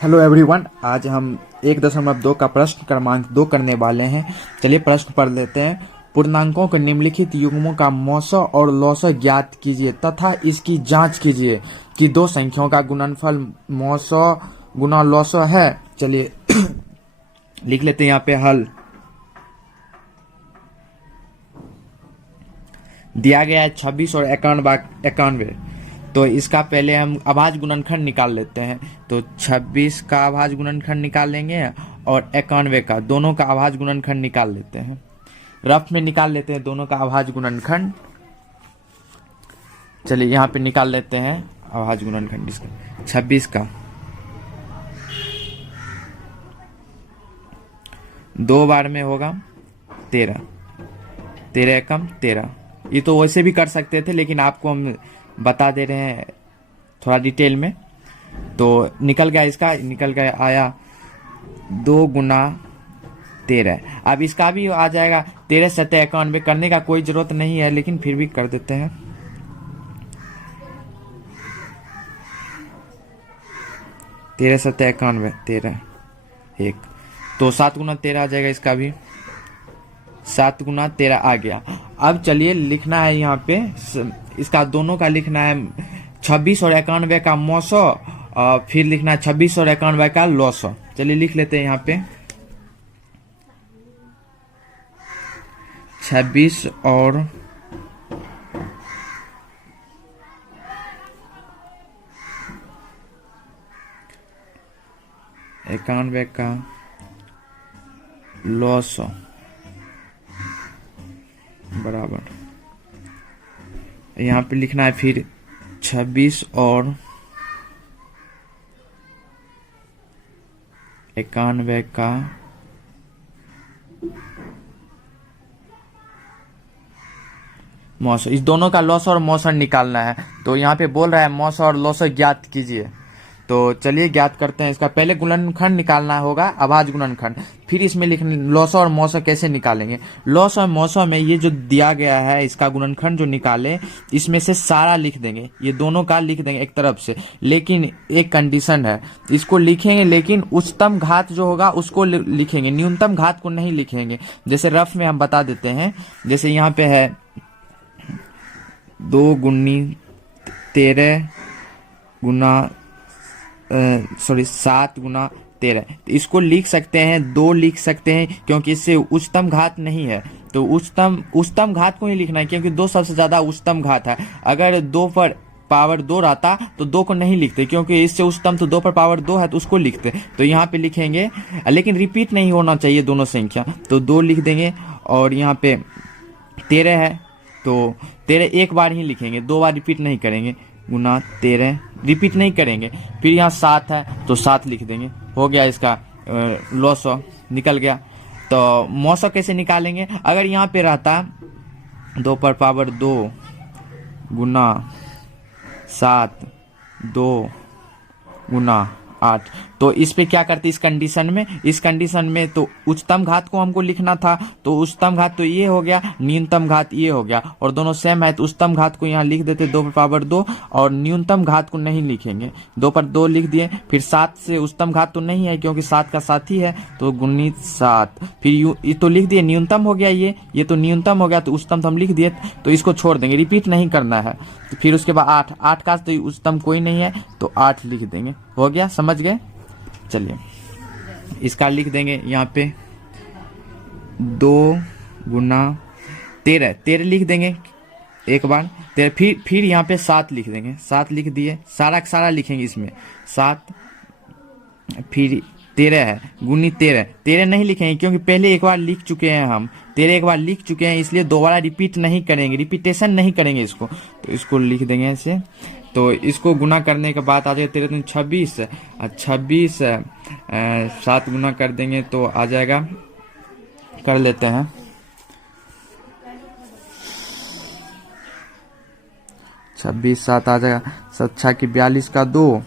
Hello everyone, आज हम 1.2 का प्रश्न क्रमांक 2 करने वाले हैं। चलिए प्रश्न पढ़ लेते हैं। पूर्णांकों के निम्नलिखित युग्मों का मौसा और लौसा ज्ञात कीजिए तथा इसकी जांच कीजिए कि दो संख्याओं का गुणनफल मौसा गुना लौसा है। चलिए लिख लेते हैं यहाँ पे हल। दिया गया है 26 और 91। तो इसका पहले हम अभाज्य गुणनखंड निकाल लेते हैं। तो 26 का अभाज्य गुणनखंड निकाल लेंगे और 91 का, दोनों का अभाज्य गुणनखंड निकाल लेते हैं। रफ में निकाल लेते हैं दोनों का अभाज्य गुणनखंड। चलिए यहाँ पे निकाल लेते हैं अभाज्य गुणनखंड इसका। 26 का 2 बार में होगा 13, 13 एकम 13। ये तो वैसे भी कर सकते थे, लेकिन आपको हम बता दे रहे हैं थोड़ा डिटेल में। तो निकल गया, इसका निकल गया, आया 2 गुना 13। अब इसका भी आ जाएगा 13 सत्ते 91। करने का कोई जरूरत नहीं है, लेकिन फिर भी कर देते हैं। 13 सत्ते 91, 13 1। तो 7 गुना 13 आ जाएगा। इसका भी 7 गुना 13 आ गया। अब चलिए लिखना है यहाँ पे, इसका दोनों का लिखना है 26 और 91 का मौसा, फिर लिखना है 26 और 91 का लौसा। चलिए लिख लेते हैं यहाँ पे 26 और 91 का लौसा बराबर, यहाँ पे लिखना है फिर 26 और 91 का मौसा। इस दोनों का लौसा और मौसा निकालना है। तो यहाँ पे बोल रहा है मौसा और लौसा ज्ञात कीजिए। तो चलिए ज्ञात करते हैं। इसका पहले गुणनखंड निकालना होगा, अभाज्य गुणनखंड, फिर इसमें लिखने लौसा और मौसा कैसे निकालेंगे। लौसा और मौसा में ये जो दिया गया है, इसका गुणनखंड जो निकाले, इसमें से सारा लिख देंगे, ये दोनों का लिख देंगे एक तरफ से। लेकिन एक कंडीशन है, इसको लिखेंगे लेकिन उच्चतम घात जो होगा उसको लिखेंगे, न्यूनतम घात को नहीं लिखेंगे। जैसे रफ में हम बता देते हैं, जैसे यहाँ पे है 2 गुनी 13 गुना 7 गुना 13। तो इसको लिख सकते हैं, 2 लिख सकते हैं, क्योंकि इससे उच्चतम घात नहीं है। तो उच्चतम घात को ही लिखना है, क्योंकि 2 सबसे ज्यादा उच्चतम घात है। अगर 2 पर पावर 2 रहता तो 2 को नहीं लिखते, क्योंकि इससे उच्चतम तो 2 पर पावर 2 है, तो उसको लिखते। तो यहाँ पे लिखेंगे, लेकिन रिपीट नहीं होना चाहिए दोनों संख्या। तो 2 लिख देंगे। और यहाँ पे 13 है, तो 13 एक बार ही लिखेंगे, 2 बार रिपीट नहीं करेंगे। गुना 13 रिपीट नहीं करेंगे। फिर यहाँ 7 है, तो 7 लिख देंगे। हो गया इसका लौसा निकल गया। तो मौसा कैसे निकालेंगे? अगर यहाँ पे रहता 2 पर पावर 2 गुना 7 2 गुना 8, तो इस पे क्या करते, इस कंडीशन में तो उच्चतम घात को हमको लिखना था। तो उच्चतम घात तो ये हो गया, न्यूनतम घात ये हो गया, और दोनों सेम है। तो उच्चतम घात को यहाँ लिख देते 2 पर पावर 2, और न्यूनतम घात को नहीं लिखेंगे। 2 पर 2 लिख दिए। फिर 7 से उच्चतम घात तो नहीं है, क्योंकि 7 का 7 ही है, तो गुणित 7। फिर ये तो लिख दिए, न्यूनतम हो गया, ये तो न्यूनतम हो गया, तो उच्चतम तो हम लिख दिए। तो इसको छोड़ देंगे, रिपीट नहीं करना है। तो फिर उसके बाद 8 का तो उच्चतम कोई नहीं है, तो 8 लिख देंगे। हो गया, समझ गए? चलिए इसका लिख देंगे यहाँ पे 2 गुना 13 लिख देंगे एक बार 13। फिर यहाँ पे 7 लिख देंगे, 7 लिख दिए, सारा लिखेंगे इसमें 7। फिर 13 है, गुनी 13 नहीं लिखेंगे, क्योंकि पहले एक बार लिख चुके हैं हम, 13 एक बार लिख चुके हैं, इसलिए दोबारा रिपीट नहीं करेंगे, रिपीटेशन नहीं करेंगे इसको। तो इसको लिख देंगे ऐसे। तो इसको गुना करने के बाद आ जाएगा 13 26, 26 7 गुना कर देंगे तो आ जाएगा, कर लेते हैं 26 7 आ जाएगा। 7 की 42 का 2,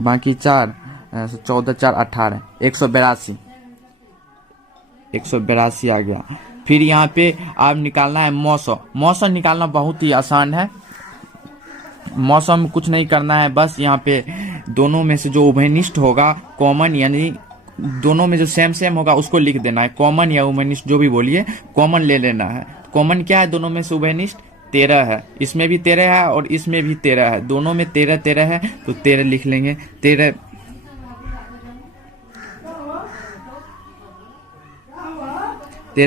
बाकी 4, 14 4 18, 182 आ गया। फिर यहाँ पे आप निकालना है मौसम निकालना बहुत ही आसान है। मौसम कुछ नहीं करना है, बस यहाँ पे दोनों में से जो उभयनिष्ठ होगा कॉमन, यानी दोनों में जो सेम सेम होगा उसको लिख देना है। कॉमन या उभयनिष्ठ जो भी बोलिए, कॉमन ले लेना है। कॉमन क्या है दोनों में से उभयनिष्ठ? 13 है। इसमें भी 13 है और इसमें भी 13 है, दोनों में 13 13 है, तो 13 लिख लेंगे। 13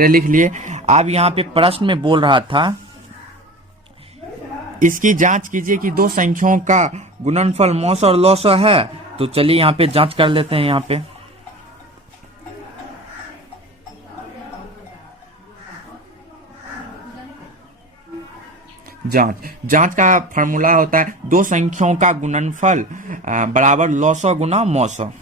लिख लिए। अब यहाँ पे प्रश्न में बोल रहा था इसकी जांच कीजिए कि दो संख्याओं का गुणनफल मौसा और लौसा है। तो चलिए यहाँ पे जांच कर लेते हैं। यहाँ पे जांच का फॉर्मूला होता है दो संख्याओं का गुणनफल बराबर लौसा गुना मौसा।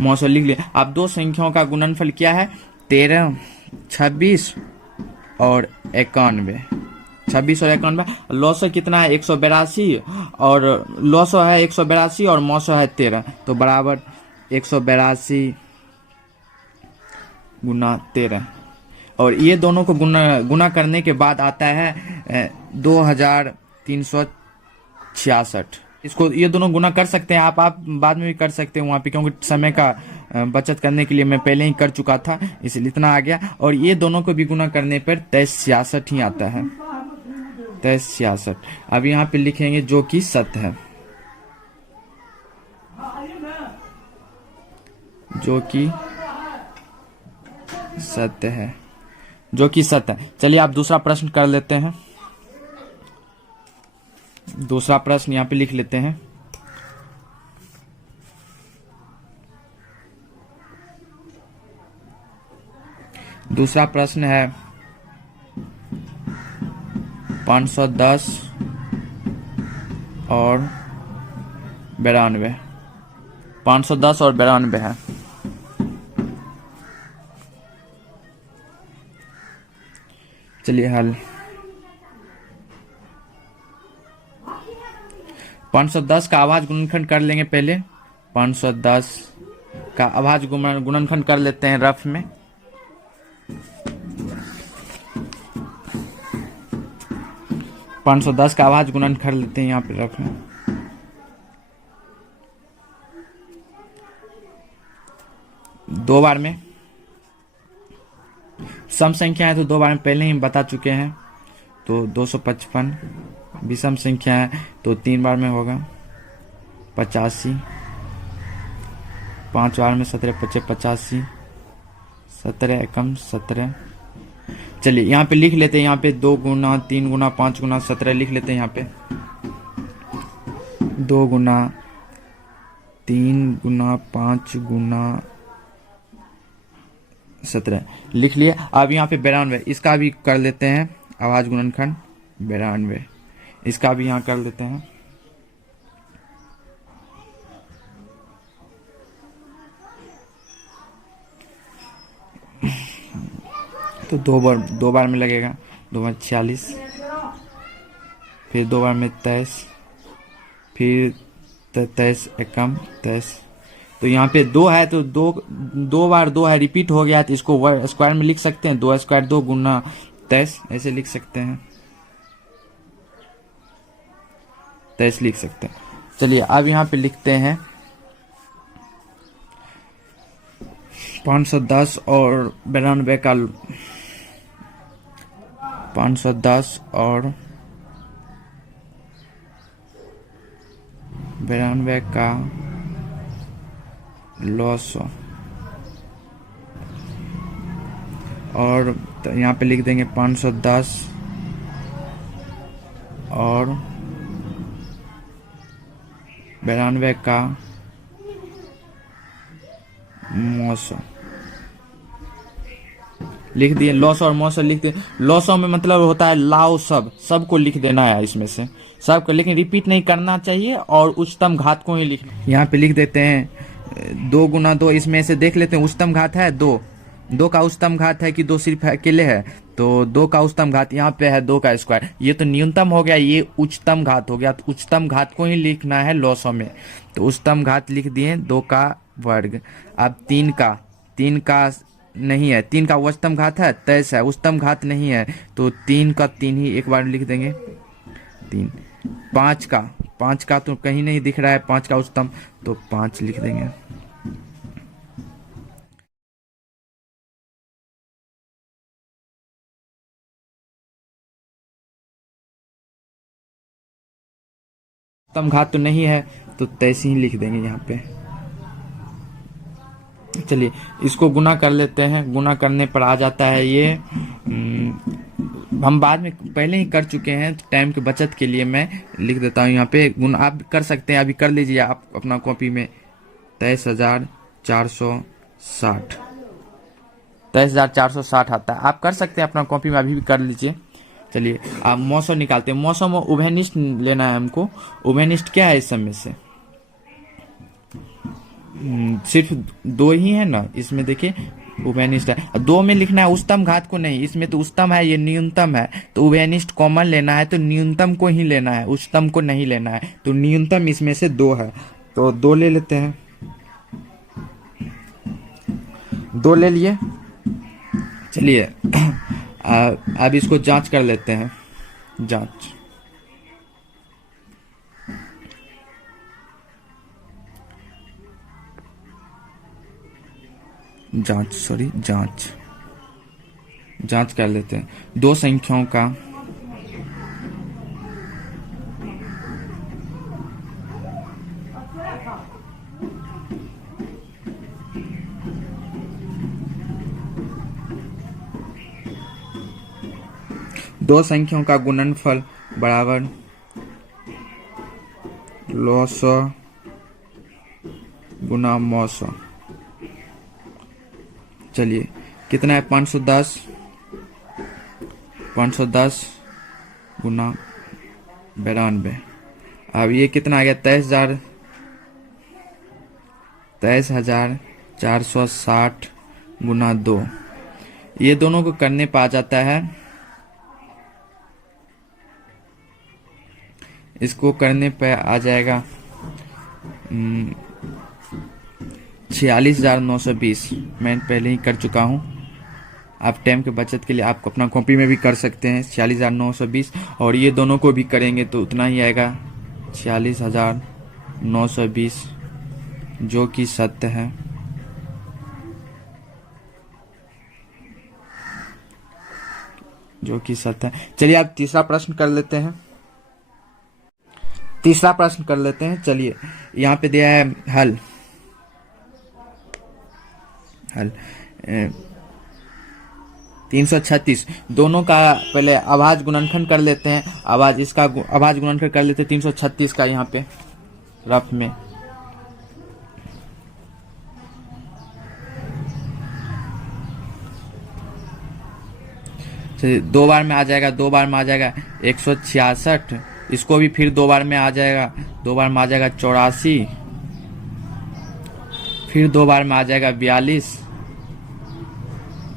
मौसा लिख लिया। अब दो संख्याओं का गुणनफल क्या है? 13, 26 और 91। 26 और 91। लौसा कितना है? 182 और लौसा है 182 और मौसा है 13, तो बराबर 182 गुना 13। और ये दोनों को गुना करने के बाद आता है 2366। इसको ये दोनों गुना कर सकते हैं आप बाद में भी कर सकते हैं वहाँ पे, क्योंकि समय का बचत करने के लिए मैं पहले ही कर चुका था, इसलिए इतना आ गया। और ये दोनों को भी गुना करने पर 2366 ही आता है। 2366 अब यहाँ पे लिखेंगे जो कि सत्य है, जो कि सत्य है, जो कि सत्य है। चलिए आप दूसरा प्रश्न कर लेते हैं। दूसरा प्रश्न यहाँ पे लिख लेते हैं। दूसरा प्रश्न है 510 और 92। 510 और 92 है। चलिए हल। 510 का आवाज गुणनखंड कर लेंगे पहले। 510 का आवाज गुणनखंड कर लेते हैं रफ में। पाँच सौ दस का आवाज गुणन कर लेते हैं यहाँ पे रफ में। दो बार में सम संख्या है तो दो बार में पहले ही बता चुके हैं, तो 255। विषम संख्या है तो 3 बार में होगा 85। 5 बार में 17 × 5 = 85। 17 एकम 17। चलिए यहाँ पे लिख लेते हैं। यहाँ पे 2 गुना 3 गुना 5 गुना 17 लिख लेते हैं। यहाँ पे 2 गुना 3 गुना 5 गुना 17 लिख लिए। अब यहाँ पे 92, इसका भी कर लेते हैं आवाज गुणनखंड। 92 इसका भी यहाँ कर लेते हैं। तो दो बार में लगेगा। 2 बार 46, फिर 2 बार में 23, फिर 23 एकम 23। तो यहाँ पे 2 है तो दो बार 2 है, रिपीट हो गया, तो इसको स्क्वायर में लिख सकते हैं। 2 स्क्वायर 2 गुना 23 ऐसे लिख सकते हैं। 23 लिख सकते हैं। चलिए अब यहाँ पे लिखते हैं 510 और 92 का 510 और 92 का लॉस। और तो यहाँ पे लिख देंगे 510 और 92 का मौसम लिख दिए। लॉस और मौसम लिख दिए। लॉसों में मतलब होता है लाओ सबको लिख देना है इसमें से सबको, लेकिन रिपीट नहीं करना चाहिए और उच्चतम घात को ही लिखना। यहाँ पे लिख देते हैं 2 गुना 2 इसमें से देख लेते हैं, उच्चतम घात है 2, 2 का उच्चतम घात है कि 2 सिर्फ अकेले है, तो 2 का उच्चतम घात यहाँ पे है 2 का स्क्वायर, ये तो न्यूनतम हो गया, ये उच्चतम घात हो गया, तो उच्चतम घात को ही लिखना है लॉसों में, तो उच्चतम घात लिख दिए 2 का वर्ग। अब 3 का नहीं है, 3 का उच्चतम घात है 23 है, उच्चतम घात नहीं है, तो 3 का 3 ही एक बार लिख देंगे 3। 5 का तो कहीं नहीं दिख रहा है 5 का उच्चतम, तो 5 लिख देंगे। उच्चतम घात तो नहीं है, तो 23 ही लिख देंगे यहाँ पे। चलिए इसको गुना कर लेते हैं, गुना करने पर आ जाता है ये हम बाद में पहले ही कर चुके हैं, टाइम की बचत के लिए मैं लिख देता हूँ यहाँ पे गुना, आप कर सकते हैं, अभी कर लीजिए आप अपना कॉपी में। 23,460 23,460 आता है, आप कर सकते हैं अपना कॉपी में, अभी भी कर लीजिए। चलिए आप मौसम निकालते हैं, मौसम और उभयनिष्ठ लेना है हमको। उभयनिष्ठ क्या है इस समय से, सिर्फ 2 ही है ना इसमें, देखिए उभयनिष्ठ है, 2 में लिखना है उच्चतम घात को नहीं, इसमें तो उच्चतम है, ये न्यूनतम है, तो उभयनिष्ठ कॉमन लेना है, तो न्यूनतम को ही लेना है, उच्चतम को नहीं लेना है, तो न्यूनतम इसमें से 2 है, तो 2 ले लेते हैं, 2 ले लिए। चलिए अब इसको जांच कर लेते हैं, जांच जांच कर लेते हैं 2 संख्याओं का। दो संख्याओं का गुणनफल बराबर लॉसो गुना मौसो। चलिए कितना है 510 गुना 92। अब ये कितना आ गया 23,460 गुना 2। ये दोनों को करने पर आ जाता है, इसको करने पे आ जाएगा 46,920। मैं पहले ही कर चुका हूँ, आप टाइम के बचत के लिए आप अपना कॉपी में भी कर सकते हैं 46,920, और ये दोनों को भी करेंगे तो उतना ही आएगा 46,920, जो कि सत्य है। चलिए आप तीसरा प्रश्न कर लेते हैं। चलिए यहाँ पे दिया है हल 336। दोनों का पहले अभाज्य गुणनखंड कर लेते हैं, अभाज्य गुणनखंड कर लेते हैं 336 का यहाँ पे रफ में। दो बार में आ जाएगा 166। इसको भी फिर 2 बार में आ जाएगा 84। फिर 2 बार में आ जाएगा 42।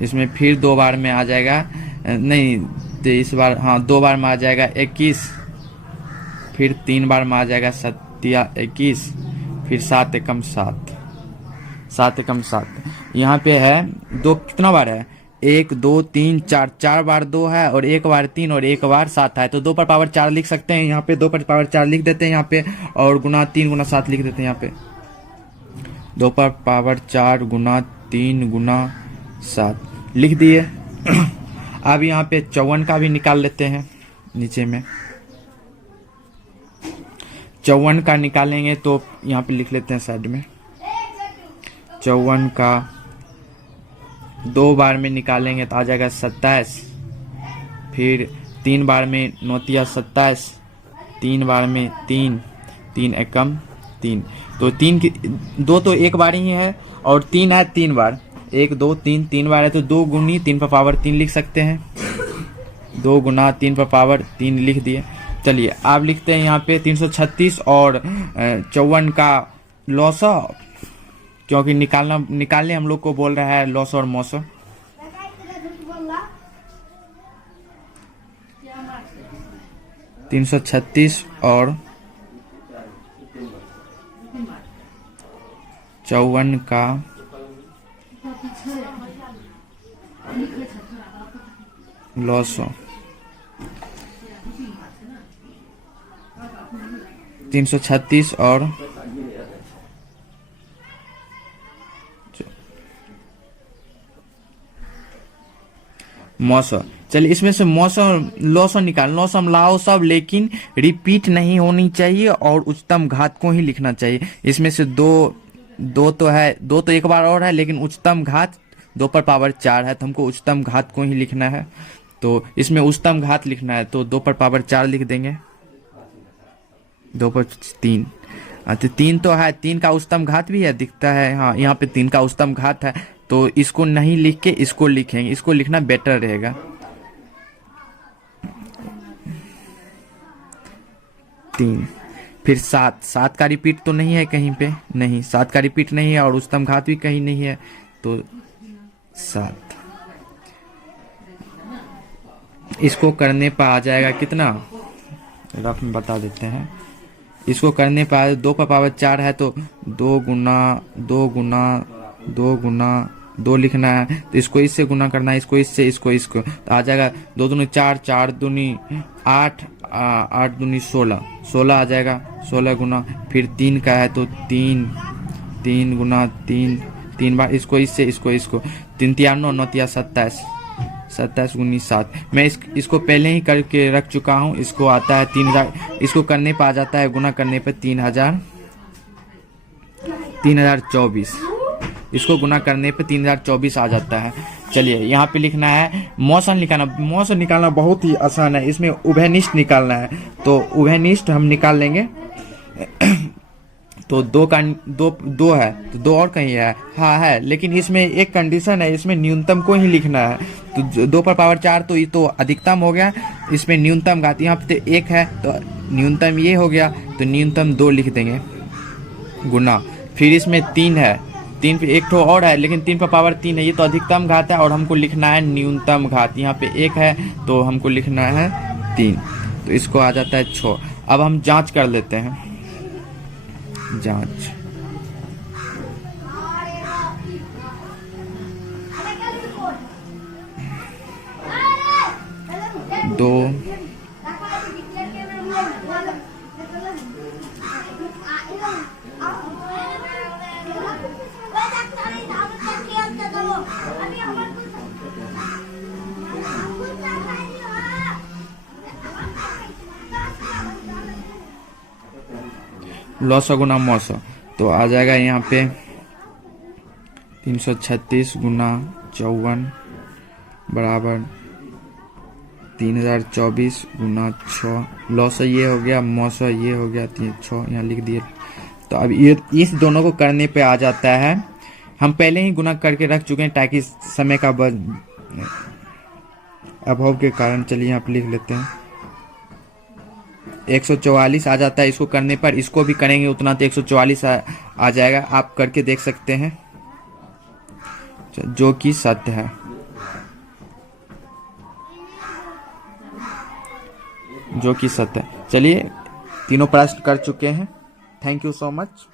इसमें फिर 2 बार में आ जाएगा नहीं, तो इस बार 2 बार में आ जाएगा 21। फिर 3 बार में आ जाएगा 21। फिर 7 एकम 7। यहाँ पे है 2, कितना बार है 1 2 3 4 बार 2 है, और 1 बार 3 और 1 बार 7 है, तो 2 पर पावर 4 लिख सकते हैं यहाँ पे, 2 पर पावर 4 लिख देते हैं यहाँ पे, और गुना 3 गुना 7 लिख देते हैं यहाँ पे। 2 पर पावर 4 गुना 3 गुना 7 लिख दिए। अब यहाँ पे 54 का भी निकाल लेते हैं, नीचे में 54 का निकालेंगे तो यहाँ पे लिख लेते हैं साइड में। 54 का 2 बार में निकालेंगे तो आ जाएगा 27। फिर 3 बार में 9 तिया 27, 3 बार में 3 एकम 3, तो 2 तो 1 बार ही है, और 3 है 3 बार, 1 2 3 बार है, तो 2 गुनी 3 पर पावर 3 लिख सकते हैं। 2 गुना 3 पर पावर 3 लिख दिए। चलिए आप लिखते हैं यहाँ पे 336 और 54 का लॉसा क्योंकि निकालने हम लोग को बोल रहा है लॉस और मॉस। 336 और 54 का लॉस, 336 और मौसम। चलिए इसमें से मौसम लॉस निकाल, लॉसम लाओ सब, लेकिन रिपीट नहीं होनी चाहिए और उच्चतम घात को ही लिखना चाहिए। इसमें से दो तो है, दो तो एक बार और है, लेकिन उच्चतम घात 2 पर पावर 4 है, तो हमको उच्चतम घात को ही लिखना है। तो इसमें उच्चतम घात लिखना है तो 2 पर पावर 4 लिख देंगे, 2 पर 3। तो 3 तो है, 3 का उच्चतम घात भी है, दिखता है, हाँ यहाँ पे 3 का उच्चतम घात है। तो इसको नहीं लिख के इसको लिखेंगे, इसको लिखना बेटर रहेगा। 3 फिर 7 का रिपीट तो नहीं है कहीं पे, नहीं 7 का रिपीट नहीं है और उच्चतम घात भी कहीं नहीं है, तो 7। इसको करने पर आ जाएगा कितना, रफ में बता देते हैं। इसको करने पर 2 पर पावर 4 है, तो 2 गुना 2 लिखना है, तो इसको इससे गुना करना है, इसको इससे, इसको तो आ जाएगा 2 दूनी 4, 4 दूनी 8, 8 दूनी 16, 16 आ जाएगा। 16 गुना फिर 3 का है, तो 3 गुना 3 बार, इसको इससे, इसको 3 तिया 9, 9 तिया 27, 27 गुनी 7। मैं इसको पहले ही करके रख चुका हूँ। इसको आता है 3000, इसको करने पर आ जाता है, गुना करने पर 3024, इसको गुना करने पे 3024 आ जाता है। चलिए यहाँ पे लिखना है मौसम निकालना बहुत ही आसान है। इसमें उभयनिष्ठ निकालना है, तो उभयनिष्ठ हम निकाल लेंगे। तो 2 है, तो 2 और कहीं है, हाँ है, लेकिन इसमें एक कंडीशन है, इसमें न्यूनतम को ही लिखना है। तो 2 पर पावर 4 तो ये तो अधिकतम हो गया, इसमें न्यूनतम घात यहाँ पे 1 है, तो न्यूनतम ये हो गया, तो न्यूनतम 2 लिख देंगे गुना। फिर इसमें 3 है, 3 पे एक ठो और है, लेकिन 3 पर पावर 3 है, ये तो अधिकतम घात है और हमको लिखना है न्यूनतम घात। यहाँ पे 1 है तो हमको लिखना है 3, तो इसको आ जाता है 6। अब हम जांच कर लेते हैं, जांच 2 लॉस गुना मौस, तो आ जाएगा यहाँ पे 336 गुना 54 बराबर 3024 गुना 6। लॉस ये हो गया, मौस ये हो गया, 6 यहाँ लिख दिए। तो अब ये इस दोनों को करने पे आ जाता है, हम पहले ही गुना करके रख चुके हैं ताकि समय का अभाव के कारण। चलिए यहाँ पे लिख लेते हैं 144 आ जाता है। इसको करने पर, इसको भी करेंगे उतना तो 144 आ जाएगा, आप करके देख सकते हैं, जो कि सत्य है। चलिए तीनों प्रश्न कर चुके हैं। Thank you so much.